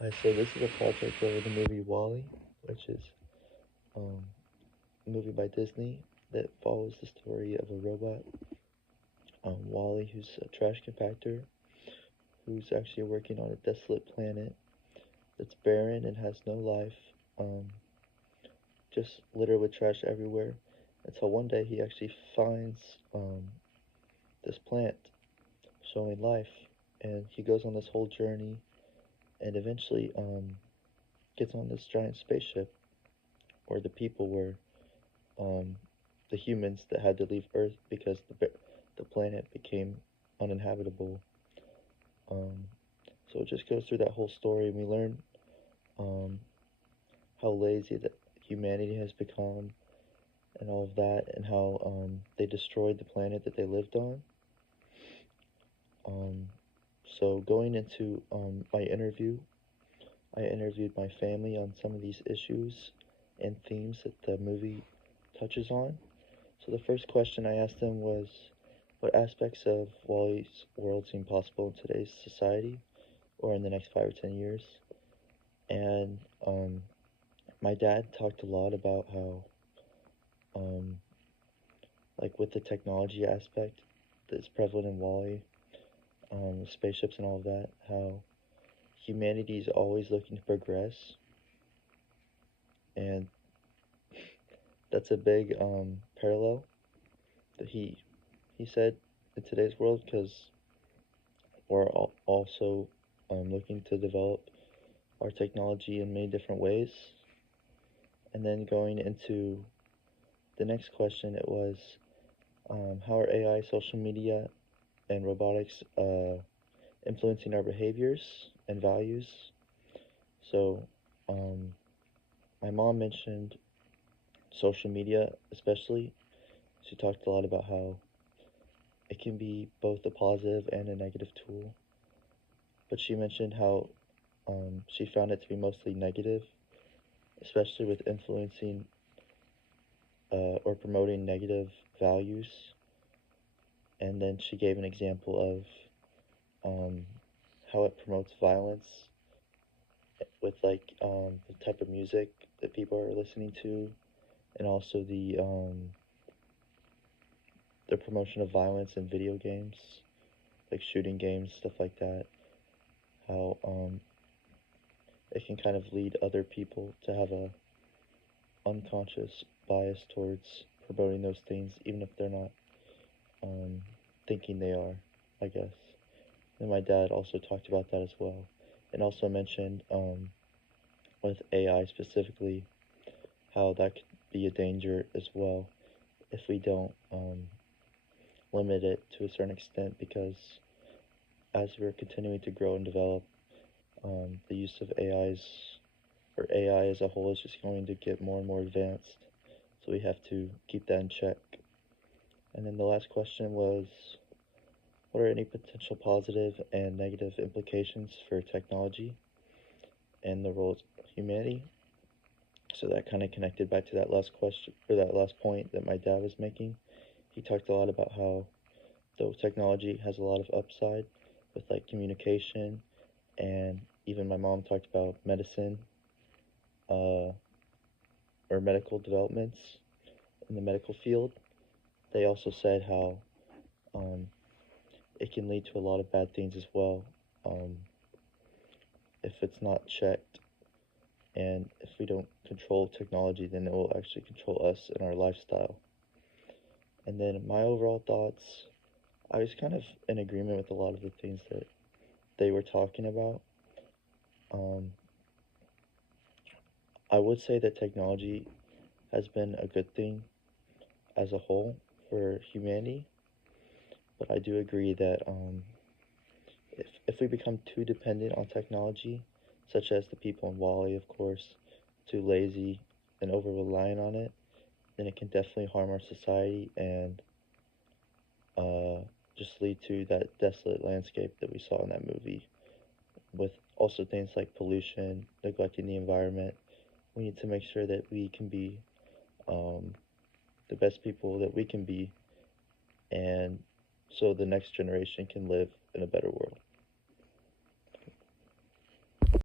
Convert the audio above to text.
So this is a project over the movie Wall-E, which is um, a movie by Disney that follows the story of a robot, Wall-E, who's a trash compactor, who's actually working on a desolate planet that's barren and has no life, um, just littered with trash everywhere. Until one day he actually finds this plant showing life, and he goes on this whole journey, and eventually gets on this giant spaceship where the people were um, the humans that had to leave Earth because the planet became uninhabitable. Um, so it just goes through that whole story, and we learn um, how lazy that humanity has become, and all of that, and how they destroyed the planet that they lived on. Um, so going into my interview, I interviewed my family on some of these issues and themes that the movie touches on. So the first question I asked them was, what aspects of Wally's world seem possible in today's society or in the next 5 or 10 years? And my dad talked a lot about how, um, like with the technology aspect that's prevalent in Wally, spaceships and all of that, how humanity is always looking to progress, and that's a big parallel that he said in today's world because we're also looking to develop our technology in many different ways. And then going into the next question, it was how are AI, social media, and robotics influencing our behaviors and values? So, um, my mom mentioned social media, especially. She talked a lot about how it can be both a positive and a negative tool. But she mentioned how she found it to be mostly negative, especially with influencing or promoting negative values. And then she gave an example of how it promotes violence with like the type of music that people are listening to, and also the promotion of violence in video games, like shooting games, stuff like that. How it can kind of lead other people to have a unconscious bias towards promoting those things, even if they're not um, thinking they are, I guess. And my dad also talked about that as well, and also mentioned with AI specifically how that could be a danger as well if we don't limit it to a certain extent, because as we're continuing to grow and develop, the use of AIs or AI as a whole is just going to get more and more advanced. So we have to keep that in check. And then the last question was, what are any potential positive and negative implications for technology and the role of humanity? So that kind of connected back to that last question, or that last point that my dad was making. He talked a lot about how though technology has a lot of upside with like communication, and even my mom talked about medicine uh, or medical developments in the medical field. They also said how um, it can lead to a lot of bad things as well um, if it's not checked. And if we don't control technology, then it will actually control us and our lifestyle. And then my overall thoughts, I was kind of in agreement with a lot of the things that they were talking about. Um, I would say that technology has been a good thing as a whole for humanity, but I do agree that if we become too dependent on technology, such as the people in Wally, of course, too lazy and over reliant on it, then it can definitely harm our society and uh, just lead to that desolate landscape that we saw in that movie, with also things like pollution, neglecting the environment. We need to make sure that we can be um, the best people that we can be, and so the next generation can live in a better world.